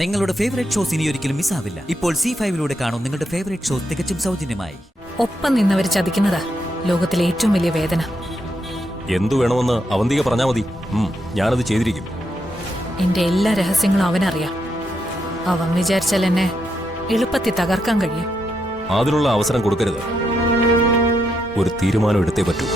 നിങ്ങളുടെ favourite shows ഇനി ഒരിക്കലും മിസ്സാവില്ല. ഇപ്പോൾ C5 കാണും നിങ്ങളുടെ ഫേവറേറ്റ് ഷോസ് തികച്ചും സൗജന്യമായി. ഒപ്പം നിന്നവർ ചതിക്കുന്നതാ ലോകത്തിലെ ഏറ്റവും വലിയ വേദന. എന്തു വേണമെന്ന് അവന്തിക പറഞ്ഞാൽ മതി, ഞാനത് ചെയ്തിരിക്കും. എന്റെ എല്ലാ രഹസ്യങ്ങളും അവനറിയാം. അവൻ വിചാരിച്ചാൽ എന്നെ എളുപ്പത്തിൽ തകർക്കാൻ കഴിയും. അതിനുള്ള അവസരം കൊടുക്കരുത്. ഒരു തീരുമാനം എടുത്തേ പറ്റൂ.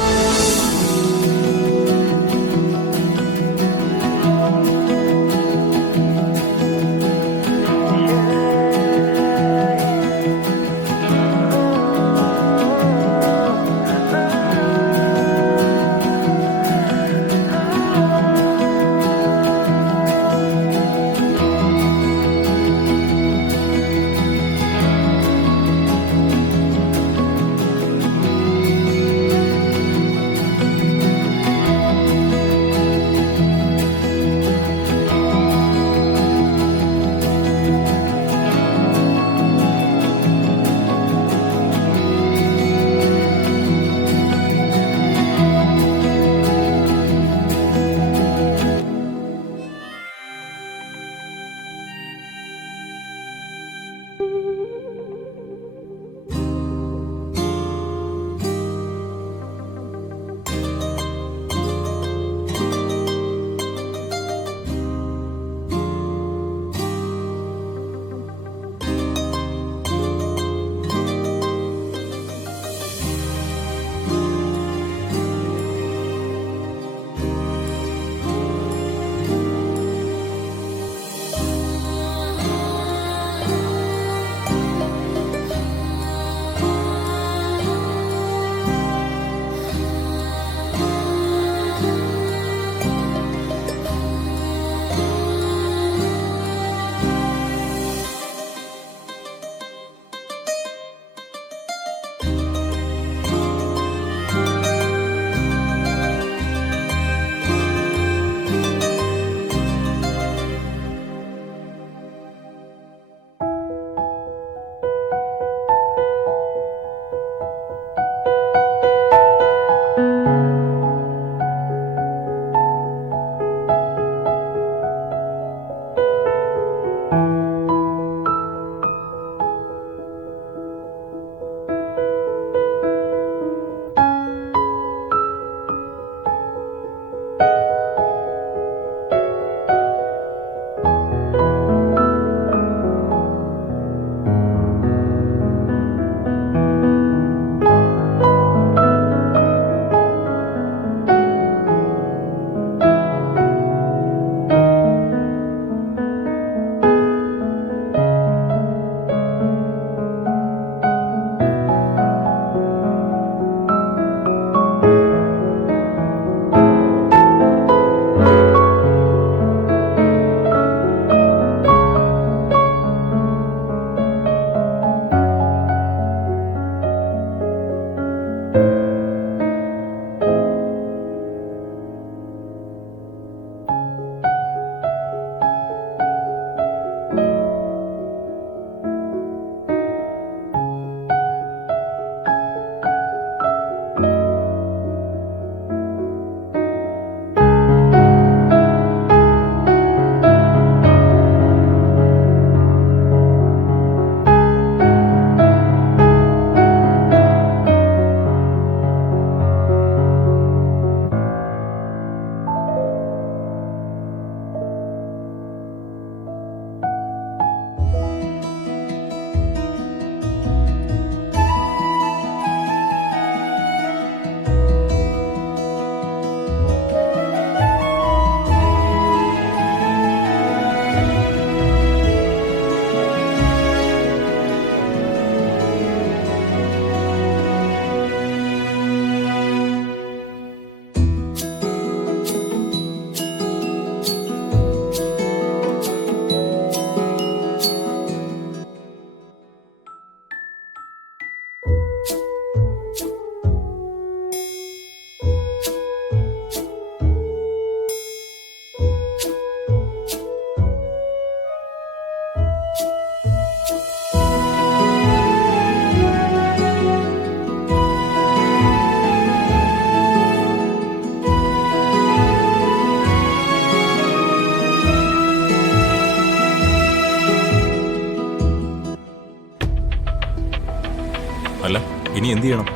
ഇനി എന്ത് ചെയ്യണം?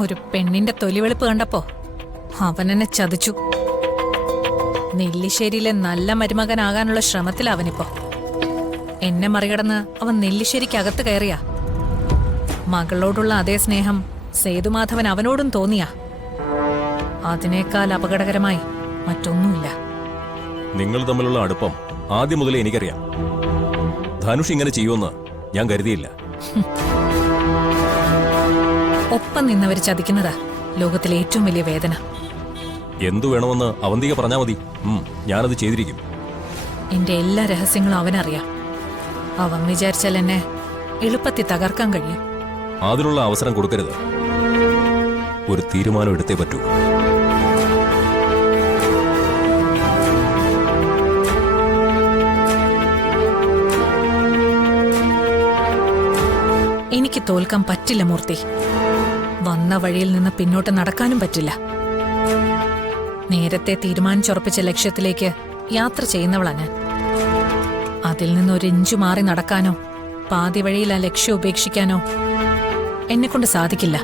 ഒരു പെണ്ണിന്റെ തൊലിവെളുപ്പ് കണ്ടപ്പോ അവൻ എന്നെ ചതിച്ചു. നെല്ലിശ്ശേരിയിലെ നല്ല മരുമകനാകാനുള്ള ശ്രമത്തിലാ അവനിപ്പോ. എന്നെ മറികടന്ന് അവൻ നെല്ലിശ്ശേരിക്കകത്ത് കയറിയ മകളോടുള്ള അതേ സ്നേഹം സേതുമാധവൻ അവനോടും തോന്നിയാ. അതിനേക്കാൾ അപകടകരമായി മറ്റൊന്നുമില്ല. നിങ്ങൾ തമ്മിലുള്ള അടുപ്പം ആദ്യം മുതലേ എനിക്കറിയാം. ധനുഷ് ഇങ്ങനെ ചെയ്യുമെന്ന് ഞാൻ കരുതിയില്ല. ഒപ്പം നിന്നവർ ചതിക്കുന്നതാ ലോകത്തിലെ ഏറ്റവും വലിയ വേദന. എന്തു വേണമെന്ന് അവന്തിക പറഞ്ഞാൽ മതി. ഞാനത് ചെയ്തിരിക്കും. എന്റെ എല്ലാ രഹസ്യങ്ങളും അവനറിയാം. അവൻ വിചാരിച്ചാൽ എന്നെ എളുപ്പത്തിൽ തകർക്കാൻ കഴിയും. അതിനുള്ള അവസരം കൊടുക്കരുത്. ഒരു തീരുമാനം എടുത്തേ പറ്റൂ. എനിക്ക് തോൽക്കാൻ പറ്റില്ല മൂർത്തി. വന്ന വഴിയിൽ നിന്ന് പിന്നോട്ട് നടക്കാനും പറ്റില്ല. നേരത്തെ തീരുമാനിച്ചുറപ്പിച്ച ലക്ഷ്യത്തിലേക്ക് യാത്ര ചെയ്യുന്നവളാ ഞാൻ. അതിൽ നിന്ന് ഒരു ഇഞ്ചു മാറി നടക്കാനോ പാതി വഴിയിൽ ആ ലക്ഷ്യം ഉപേക്ഷിക്കാനോ എന്നെക്കൊണ്ട് സാധിക്കില്ല.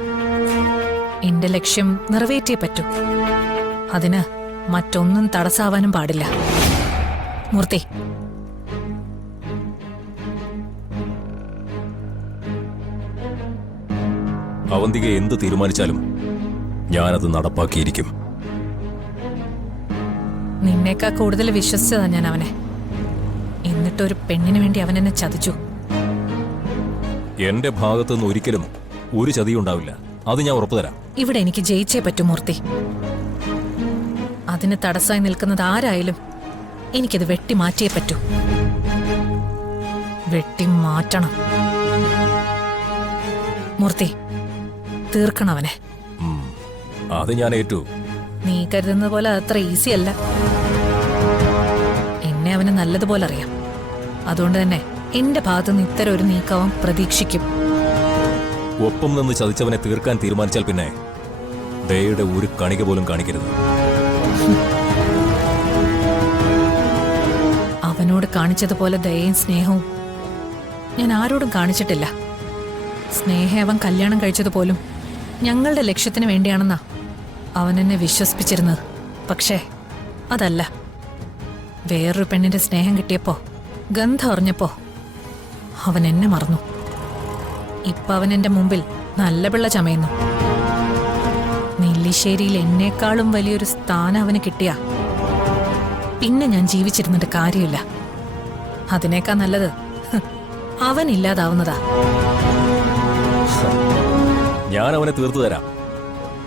എന്റെ ലക്ഷ്യം നിറവേറ്റിയേ പറ്റൂ. അതിന് മറ്റൊന്നും തടസ്സാവാനും പാടില്ല. മൂർത്തി, അവന്തിക എന്ത് തീരുമാനിച്ചാലും ഞാനത് നടപ്പാക്കിയിരിക്കും. നിന്നേക്കാൾ കൂടുതൽ വിശ്വസിച്ചതാ ഞാൻ അവനെ. എന്നിട്ടൊരു പെണ്ണിന് വേണ്ടി അവൻ എന്നെ ചതിച്ചു. എന്റെ ഭാഗത്തുനിന്ന് ഒരിക്കലും ഒരു ചതിയുണ്ടാവില്ല. അത് ഞാൻ ഉറപ്പു തരാം. ഇവിടെ എനിക്ക് ജയിച്ചേ പറ്റൂ മൂർത്തി. അതിന് തടസ്സമായി നിൽക്കുന്നത് ആരായാലും എനിക്കത് വെട്ടിമാറ്റിയേ പറ്റൂ. വെട്ടിമാറ്റണം മൂർത്തി. തീർക്കണം അവനെ. അത് ഞാൻ ഏറ്റു. നീ കരുതുന്നത് പോലെ അത്ര ഈസി അല്ല. എന്നെ അവന് നല്ലതുപോലെ അറിയാം. അതുകൊണ്ട് തന്നെ എന്റെ ഭാഗത്തുനിന്ന് ഇത്തരം ഒരു നീക്കവും പ്രതീക്ഷിക്കും. ഒപ്പം നിന്ന് ചതിച്ചവനെ തീർക്കാൻ തീരുമാനിച്ചാൽ പിന്നെ ദയയുടെ ഒരു കണിക പോലും കാണിക്കരുത്. അവനോട് കാണിച്ചതുപോലെ ദയയും സ്നേഹവും ഞാൻ ആരോടും കാണിച്ചിട്ടില്ല. സ്നേഹം അവൻ കല്യാണം കഴിച്ചതുപോലും ഞങ്ങളുടെ ലക്ഷ്യത്തിന് വേണ്ടിയാണെന്നാ അവൻ എന്നെ വിശ്വസിപ്പിച്ചിരുന്നത്. പക്ഷേ അതല്ല. വേറൊരു പെണ്ണിന്റെ സ്നേഹം കിട്ടിയപ്പോ, ഗന്ധം അറിഞ്ഞപ്പോ അവൻ എന്നെ മറന്നു. ഇപ്പൊ അവൻ എന്റെ മുമ്പിൽ നല്ല പിള്ള ചമയുന്നു. നെല്ലിശ്ശേരിയിൽ എന്നേക്കാളും വലിയൊരു സ്ഥാനം അവന് കിട്ടിയ പിന്നെ ഞാൻ ജീവിച്ചിരുന്നിട്ട് കാര്യമില്ല. അതിനേക്കാൾ നല്ലത് അവനില്ലാതാവുന്നതാ. ഞാൻ അവനെ തീർത്തു തരാം.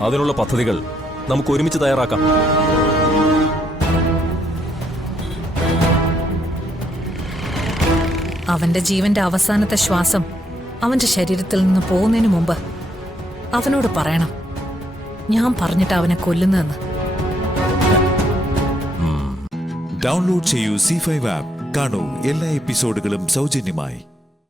അതിനുള്ള പദ്ധതികൾ നമുക്ക് ഒരുമിച്ച് തയ്യാറാക്കാം. അവന്റെ ജീവന്റെ അവസാനത്തെ ശ്വാസം അവന്റെ ശരീരത്തിൽ നിന്ന് പോകുന്നതിന് മുമ്പ് അവനോട് പറയണം ഞാൻ പറഞ്ഞിട്ട് അവനെ കൊല്ലുന്നതെന്ന്. ഡൗൺലോഡ് ചെയ്യൂ C5 ആപ്പ്. കാണൂ എല്ലാ എപ്പിസോഡുകളും സൗജന്യമായി.